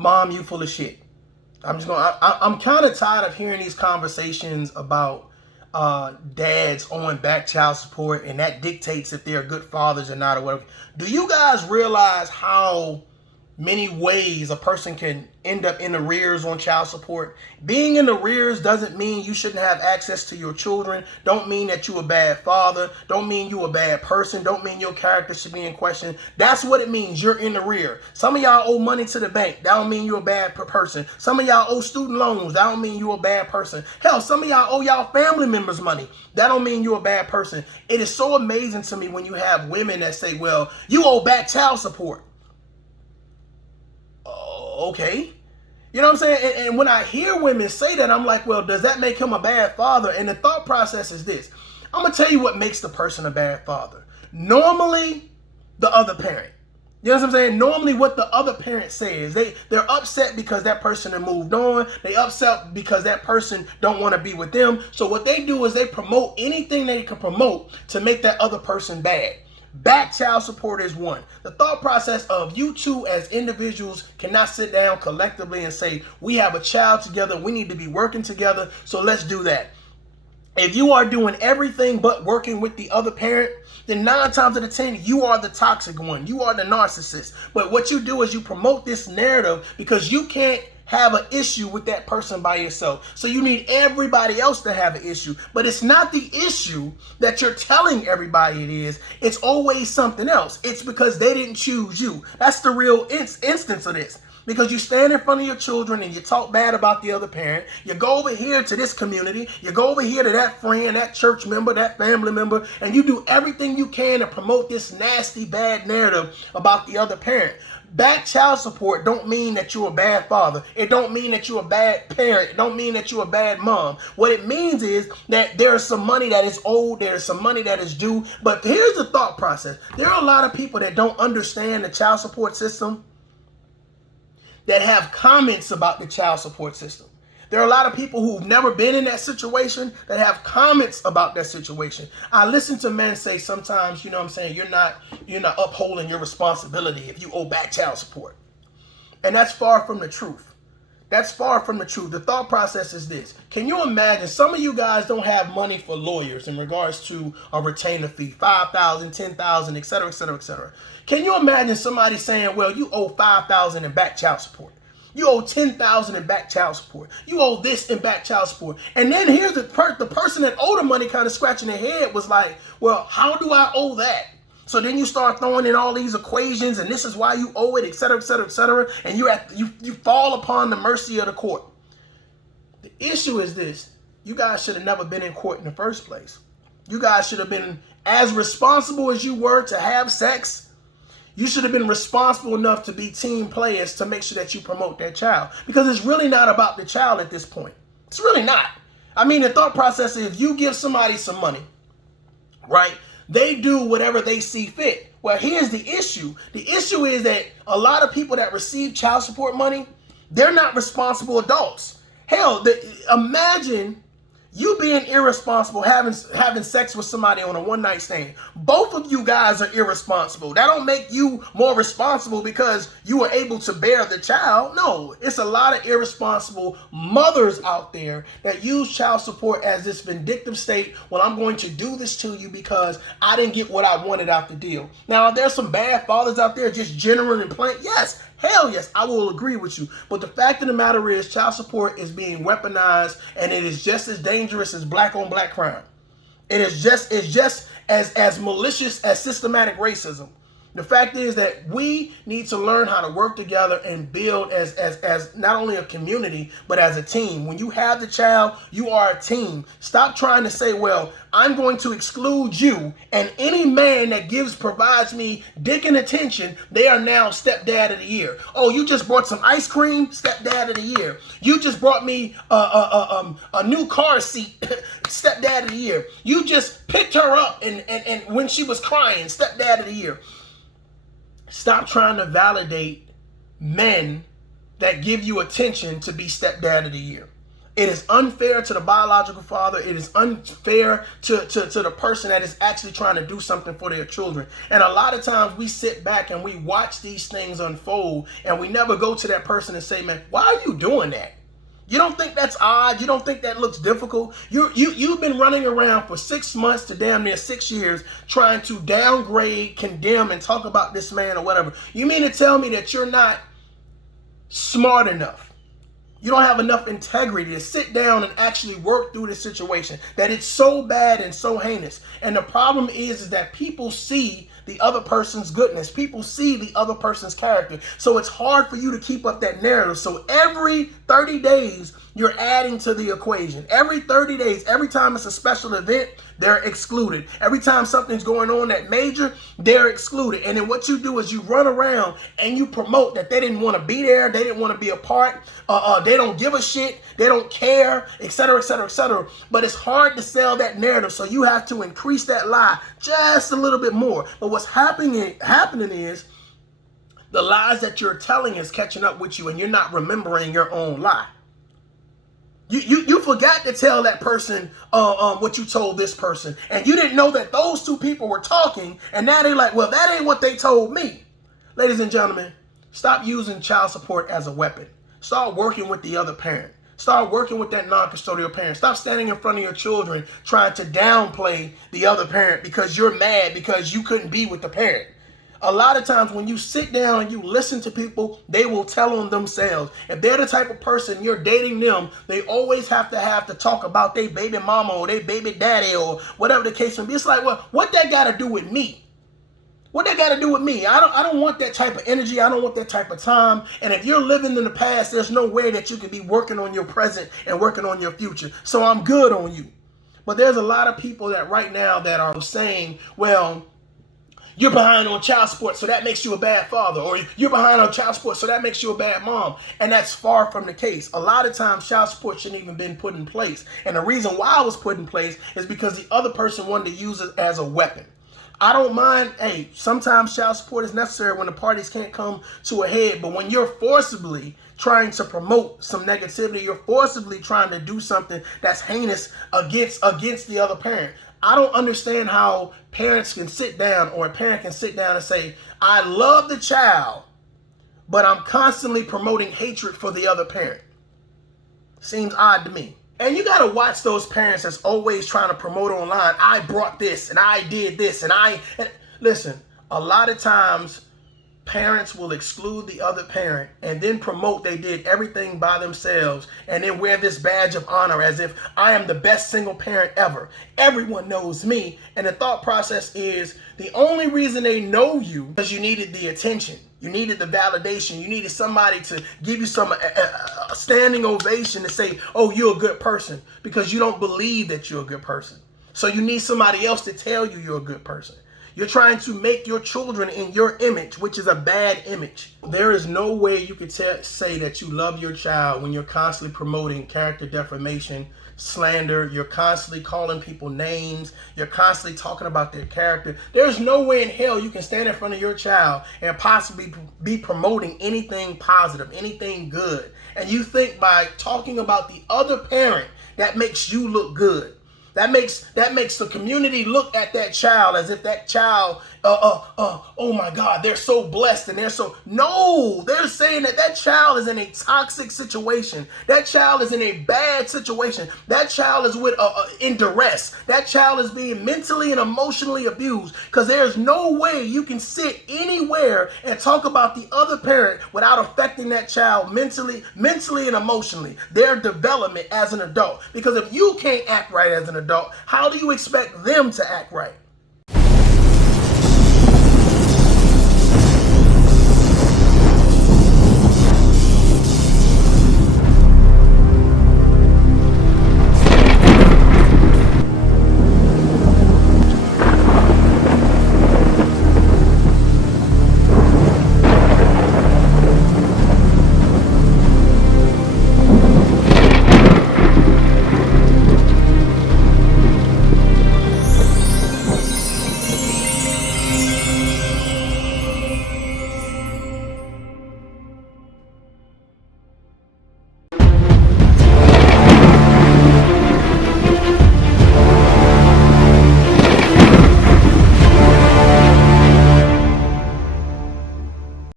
Mom, you full of shit. I'm kind of tired of hearing these conversations about dads owing back child support, and that dictates if they're good fathers or not or whatever. Do you guys realize how many ways a person can end up in arrears on child support? Being in arrears doesn't mean you shouldn't have access to your children. Don't mean that you a bad father. Don't mean you a bad person. Don't mean your character should be in question. That's what it means. You're in arrear. Some of y'all owe money to the bank. That don't mean you're a bad person. Some of y'all owe student loans. That don't mean you're a bad person. Hell, some of y'all owe y'all family members money. That don't mean you're a bad person. It is so amazing to me when you have women that say, well, you owe back child support. Okay. You know what I'm saying? And when I hear women say that, I'm like, well, does that make him a bad father? And the thought process is this. I'm going to tell you what makes the person a bad father. Normally, the other parent. You know what I'm saying? Normally what the other parent says, they're upset because that person has moved on. They upset because that person don't want to be with them. So what they do is they promote anything they can promote to make that other person bad. Back child support is one. The thought process of you two as individuals cannot sit down collectively and say, we have a child together, we need to be working together, so let's do that. If you are doing everything but working with the other parent, then 9 times out of 10, you are the toxic one. You are the narcissist. But what you do is you promote this narrative because you can't have an issue with that person by yourself. So you need everybody else to have an issue. But it's not the issue that you're telling everybody it is. It's always something else. It's because they didn't choose you. That's the real instance of this. Because you stand in front of your children and you talk bad about the other parent. You go over here to this community. You go over here to that friend, that church member, that family member, and you do everything you can to promote this nasty, bad narrative about the other parent. Back child support don't mean that you're a bad father. It don't mean that you're a bad parent. It don't mean that you're a bad mom. What it means is that there is some money that is owed. There is some money that is due. But here's the thought process. There are a lot of people that don't understand the child support system that have comments about the child support system. There are a lot of people who've never been in that situation that have comments about that situation. I listen to men say sometimes, you know what I'm saying, you're not upholding your responsibility if you owe back child support. And that's far from the truth. That's far from the truth. The thought process is this. Can you imagine some of you guys don't have money for lawyers in regards to a retainer fee, $5,000, $10,000, et cetera, et cetera, et cetera. Can you imagine somebody saying, well, you owe $5,000 in back child support. You owe $10,000 in back child support. You owe this in back child support. And then here's the person that owed the money kind of scratching their head was like, well, how do I owe that? So then you start throwing in all these equations and this is why you owe it, et cetera, et cetera, et cetera. And you fall upon the mercy of the court. The issue is this. You guys should have never been in court in the first place. You guys should have been as responsible as you were to have sex. You should have been responsible enough to be team players to make sure that you promote that child. Because it's really not about the child at this point. It's really not. I mean, the thought process is if you give somebody some money, right, they do whatever they see fit. Well, here's the issue. The issue is that a lot of people that receive child support money, they're not responsible adults. Hell, imagine you being irresponsible, having sex with somebody on a one-night stand. Both of you guys are irresponsible. That don't make you more responsible because you were able to bear the child. No, it's a lot of irresponsible mothers out there that use child support as this vindictive state. Well, I'm going to do this to you because I didn't get what I wanted out the deal. Now, there's some bad fathers out there just general and plain. Yes. Hell yes, I will agree with you. But the fact of the matter is child support is being weaponized and it is just as dangerous as black on black crime. It's just as malicious as systematic racism. The fact is that we need to learn how to work together and build as not only a community, but as a team. When you have the child, you are a team. Stop trying to say, well, I'm going to exclude you, and any man that provides me dick and attention, they are now stepdad of the year. Oh, you just brought some ice cream? Stepdad of the year. You just brought me a new car seat? Stepdad of the year. You just picked her up and when she was crying? Stepdad of the year. Stop trying to validate men that give you attention to be stepdad of the year. It is unfair to the biological father. It is unfair to the person that is actually trying to do something for their children. And a lot of times we sit back and we watch these things unfold and we never go to that person and say, man, why are you doing that? You don't think that's odd? You don't think that looks difficult? You've been running around for 6 months to damn near 6 years trying to downgrade, condemn, and talk about this man or whatever. You mean to tell me that you're not smart enough? You don't have enough integrity to sit down and actually work through the situation, that it's so bad and so heinous. And the problem is that people see the other person's goodness. People see the other person's character. So it's hard for you to keep up that narrative. So every 30 days, you're adding to the equation. Every 30 days, every time it's a special event, they're excluded. Every time something's going on that major, they're excluded. And then what you do is you run around and you promote that they didn't want to be there, they didn't want to be a part, they don't give a shit, they don't care, etc., etc., etc. But it's hard to sell that narrative, so you have to increase that lie just a little bit more. But what's happening is the lies that you're telling is catching up with you, and you're not remembering your own lie. You forgot to tell that person what you told this person, and you didn't know that those two people were talking, and now they're like, well, that ain't what they told me. Ladies and gentlemen, stop using child support as a weapon. Start working with the other parent. Start working with that non-custodial parent. Stop standing in front of your children trying to downplay the other parent because you're mad because you couldn't be with the parent. A lot of times when you sit down and you listen to people, they will tell on themselves. If they're the type of person you're dating them, they always have to talk about their baby mama or their baby daddy or whatever the case may be. It's like, well, what that got to do with me? What that got to do with me? I don't want that type of energy. I don't want that type of time. And if you're living in the past, there's no way that you can be working on your present and working on your future. So I'm good on you. But there's a lot of people that right now that are saying, well, you're behind on child support, so that makes you a bad father. Or you're behind on child support, so that makes you a bad mom. And that's far from the case. A lot of times, child support shouldn't even been put in place. And the reason why it was put in place is because the other person wanted to use it as a weapon. I don't mind, hey, sometimes child support is necessary when the parties can't come to a head. But when you're forcibly trying to promote some negativity, you're forcibly trying to do something that's heinous against the other parent. I don't understand how parents can sit down, or a parent can sit down and say, I love the child, but I'm constantly promoting hatred for the other parent. Seems odd to me. And you got to watch those parents that's always trying to promote online. I brought this and I did this and listen, a lot of times parents will exclude the other parent and then promote they did everything by themselves and then wear this badge of honor as if I am the best single parent ever. Everyone knows me. And the thought process is the only reason they know you because you needed the attention. You needed the validation. You needed somebody to give you some a standing ovation to say, oh, you're a good person, because you don't believe that you're a good person. So you need somebody else to tell you you're a good person. You're trying to make your children in your image, which is a bad image. There is no way you could say that you love your child when you're constantly promoting character defamation, slander. You're constantly calling people names. You're constantly talking about their character. There's no way in hell you can stand in front of your child and possibly be promoting anything positive, anything good. And you think by talking about the other parent, that makes you look good. That makes the community look at that child as if that child, oh my God, they're so blessed and they're so, no, they're saying that that child is in a toxic situation. That child is in a bad situation. That child is in duress. That child is being mentally and emotionally abused, because there's no way you can sit anywhere and talk about the other parent without affecting that child mentally and emotionally, their development as an adult. Because if you can't act right as an adult, how do you expect them to act right?